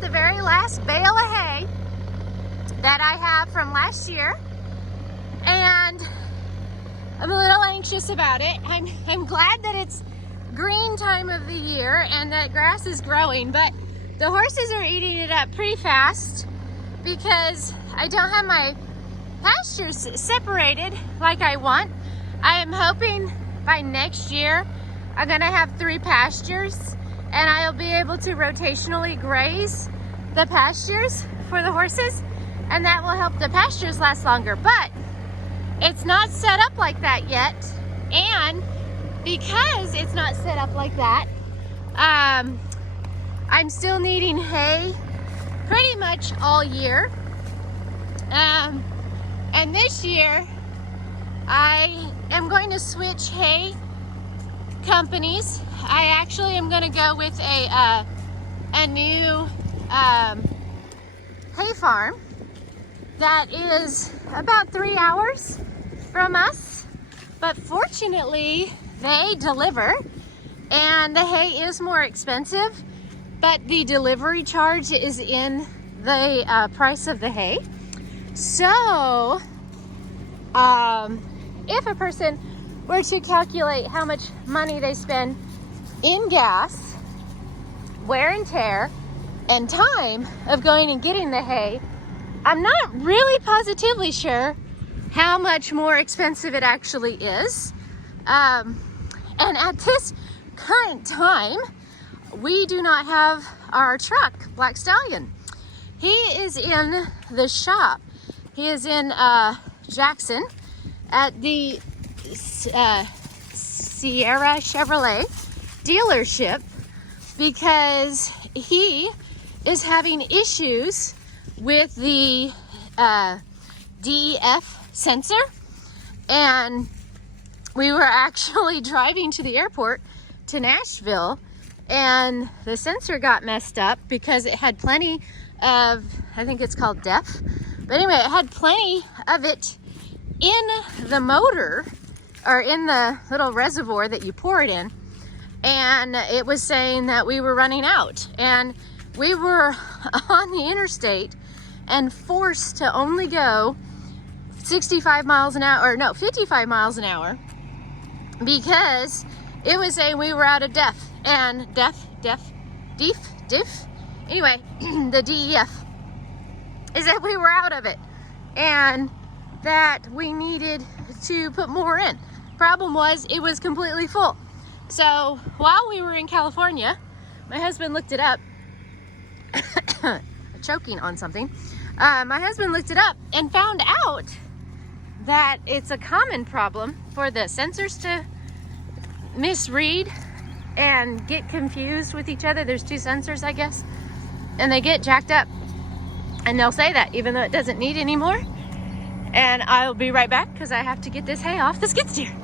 got the very last bale of hay that I have from last year, and I'm a little anxious about it. I'm glad that it's green time of the year and that grass is growing, but the horses are eating it up pretty fast because I don't have my pastures separated like I want. I am hoping by next year I'm gonna have 3 pastures and I'll be able to rotationally graze the pastures for the horses, and that will help the pastures last longer. But it's not set up like that yet, and because it's not set up like that, I'm still needing hay pretty much all year. And this year I am going to switch hay companies. I actually am going to go with a new hay farm that is about 3 hours from us, but fortunately they deliver, and the hay is more expensive, but the delivery charge is in the price of the hay. So if a person were to calculate how much money they spend in gas, wear and tear, and time of going and getting the hay, I'm not really positively sure how much more expensive it actually is. And at this current time, we do not have our truck, Black Stallion. He is in the shop. He is in Jackson at the Sierra Chevrolet dealership because he is having issues with the DEF sensor, and we were actually driving to the airport to Nashville, and the sensor got messed up because it had plenty of, I think it's called DEF, but anyway, it had plenty of it in the motor, or in the little reservoir that you pour it in, and it was saying that we were running out, and we were on the interstate and forced to only go 65 miles an hour, or no, 55 miles an hour, because it was saying we were out of DEF, and anyway, the DEF is that we were out of it, and that we needed to put more in. Problem was, it was completely full. So while we were in California, my husband looked it up, choking on something. My husband looked it up and found out that it's a common problem for the sensors to misread and get confused with each other. There's 2 sensors, I guess, and they get jacked up, and they'll say that even though it doesn't need anymore. And I'll be right back because I have to get this hay off the skid steer.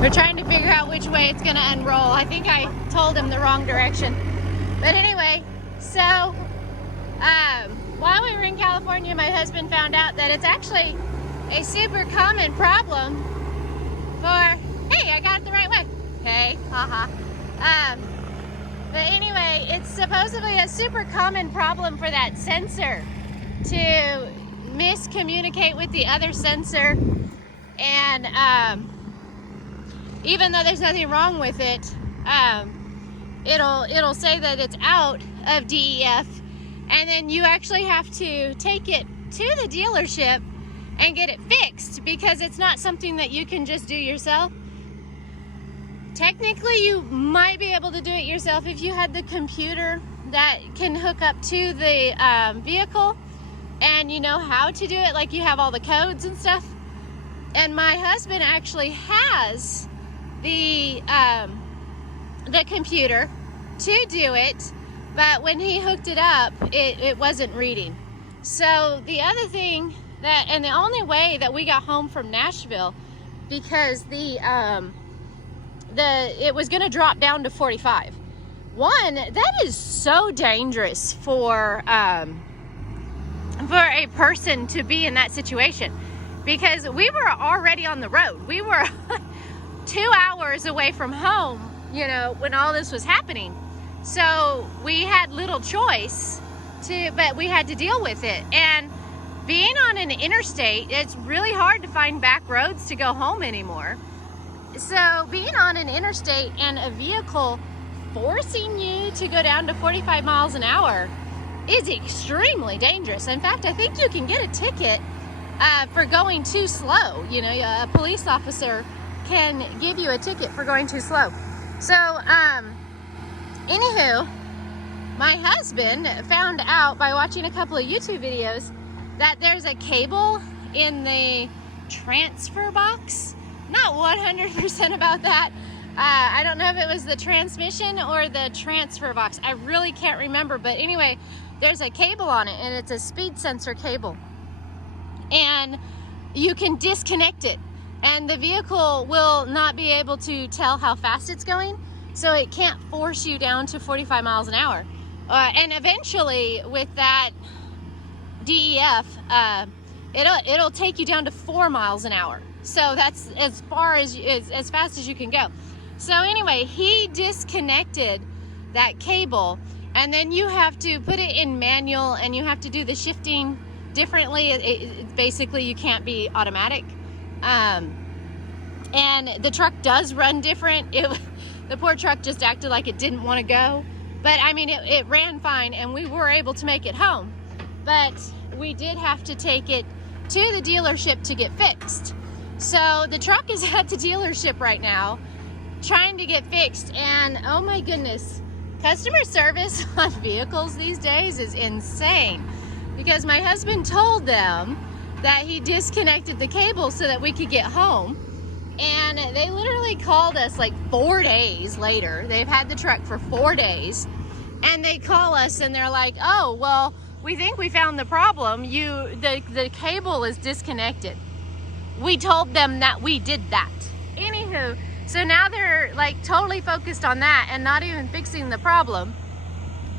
We're trying to figure out which way it's gonna unroll. I think I told him the wrong direction. But anyway, so while we were in California, my husband found out that it's actually a super common problem for, hey, I got it the right way. Hey, haha. But anyway, it's supposedly a super common problem for that sensor to miscommunicate with the other sensor, and even though there's nothing wrong with it, it'll say that it's out of DEF, and then you actually have to take it to the dealership and get it fixed, because it's not something that you can just do yourself. Technically, you might be able to do it yourself if you had the computer that can hook up to the vehicle and you know how to do it, like you have all the codes and stuff. And my husband actually has the computer to do it, but when he hooked it up, it wasn't reading. So the other thing that, and the only way that we got home from Nashville, because it was gonna drop down to 45. One, that is so dangerous for for a person to be in that situation, because we were already on the road. We were 2 hours away from home, you know, when all this was happening. So we had little choice but we had to deal with it. And being on an interstate, it's really hard to find back roads to go home anymore. So being on an interstate and a vehicle forcing you to go down to 45 miles an hour is extremely dangerous. In fact, I think you can get a ticket for going too slow. You know, a police officer can give you a ticket for going too slow. So, anywho, my husband found out by watching a couple of YouTube videos that there's a cable in the transfer box. Not 100% about that. I don't know if it was the transmission or the transfer box. I really can't remember, but anyway, there's a cable on it, and it's a speed sensor cable. And you can disconnect it, and the vehicle will not be able to tell how fast it's going, so it can't force you down to 45 miles an hour. And eventually, with that DEF, it'll take you down to 4 miles an hour. So that's as fast as you can go. So anyway, he disconnected that cable, and then you have to put it in manual, and you have to do the shifting differently. Basically, you can't be automatic. And the truck does run different. The poor truck just acted like it didn't want to go. But I mean, it ran fine, and we were able to make it home. But we did have to take it to the dealership to get fixed. So the truck is at the dealership right now, trying to get fixed. And oh my goodness, customer service on vehicles these days is insane. Because my husband told them that he disconnected the cable so that we could get home. And they literally called us like 4 days later. They've had the truck for 4 days. And they call us and they're like, oh, well, we think we found the problem. The cable is disconnected. We told them that we did that. Anywho, so now they're like totally focused on that and not even fixing the problem.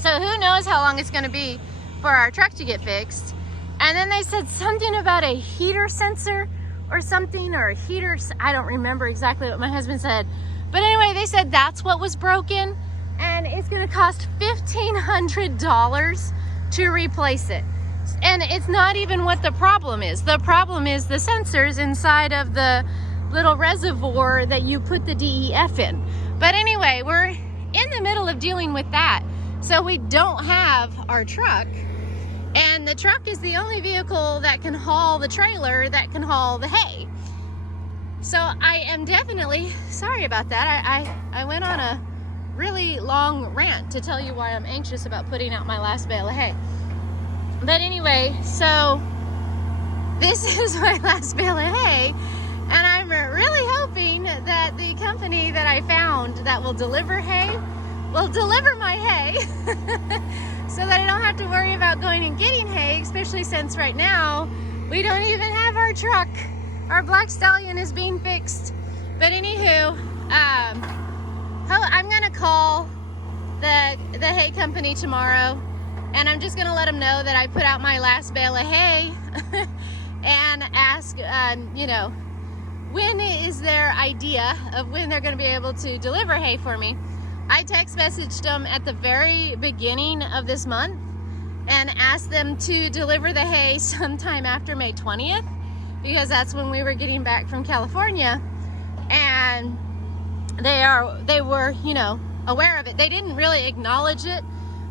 So who knows how long it's going to be for our truck to get fixed. And then they said something about a heater sensor or something, or a heater. I don't remember exactly what my husband said. But anyway, they said that's what was broken, and it's going to cost $1,500 to replace it. And it's not even what the problem is. The problem is the sensors inside of the little reservoir that you put the DEF in. But anyway, we're in the middle of dealing with that. So we don't have our truck. And the truck is the only vehicle that can haul the trailer that can haul the hay. So I am definitely sorry about that. I went on a really long rant to tell you why I'm anxious about putting out my last bale of hay. But anyway, so this is my last bale of hay, and I'm really hoping that the company that I found that will deliver hay will deliver my hay so that I don't have to worry about going and getting hay, especially since right now we don't even have our truck. Our black stallion is being fixed. But anywho, I'm gonna call the hay company tomorrow, and I'm just gonna let them know that I put out my last bale of hay and ask, you know, when is their idea of when they're gonna be able to deliver hay for me. I text messaged them at the very beginning of this month and asked them to deliver the hay sometime after May 20th, because that's when we were getting back from California. And they were, you know, aware of it. They didn't really acknowledge it,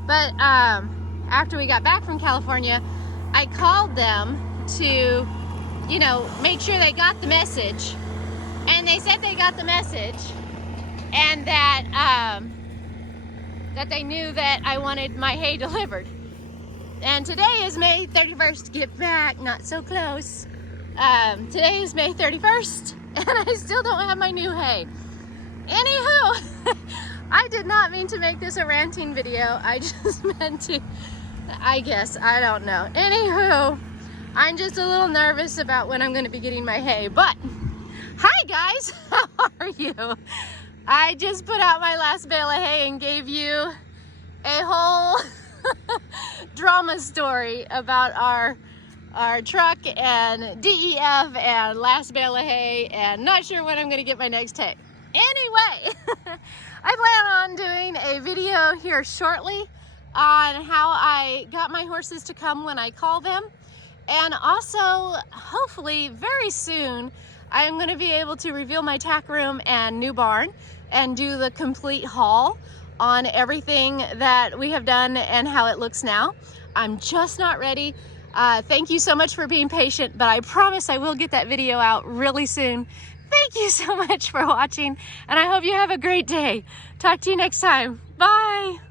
but after we got back from California, I called them to, you know, make sure they got the message. And they said they got the message, and that that they knew that I wanted my hay delivered. And today is May 31st. Get back, not so close. Today is May 31st, and I still don't have my new hay. Anywho, I did not mean to make this a ranting video. I just meant to, I guess, I don't know. Anywho, I'm just a little nervous about when I'm going to be getting my hay. But, hi guys, how are you? I just put out my last bale of hay and gave you a whole drama story about our truck and DEF and last bale of hay, and not sure when I'm gonna get my next hay. Anyway, I plan on doing a video here shortly on how I got my horses to come when I call them. And also, hopefully very soon, I'm gonna be able to reveal my tack room and new barn and do the complete haul on everything that we have done and how it looks now. I'm just not ready. Thank you so much for being patient, but I promise I will get that video out really soon. Thank you so much for watching, and I hope you have a great day. Talk to you next time. Bye.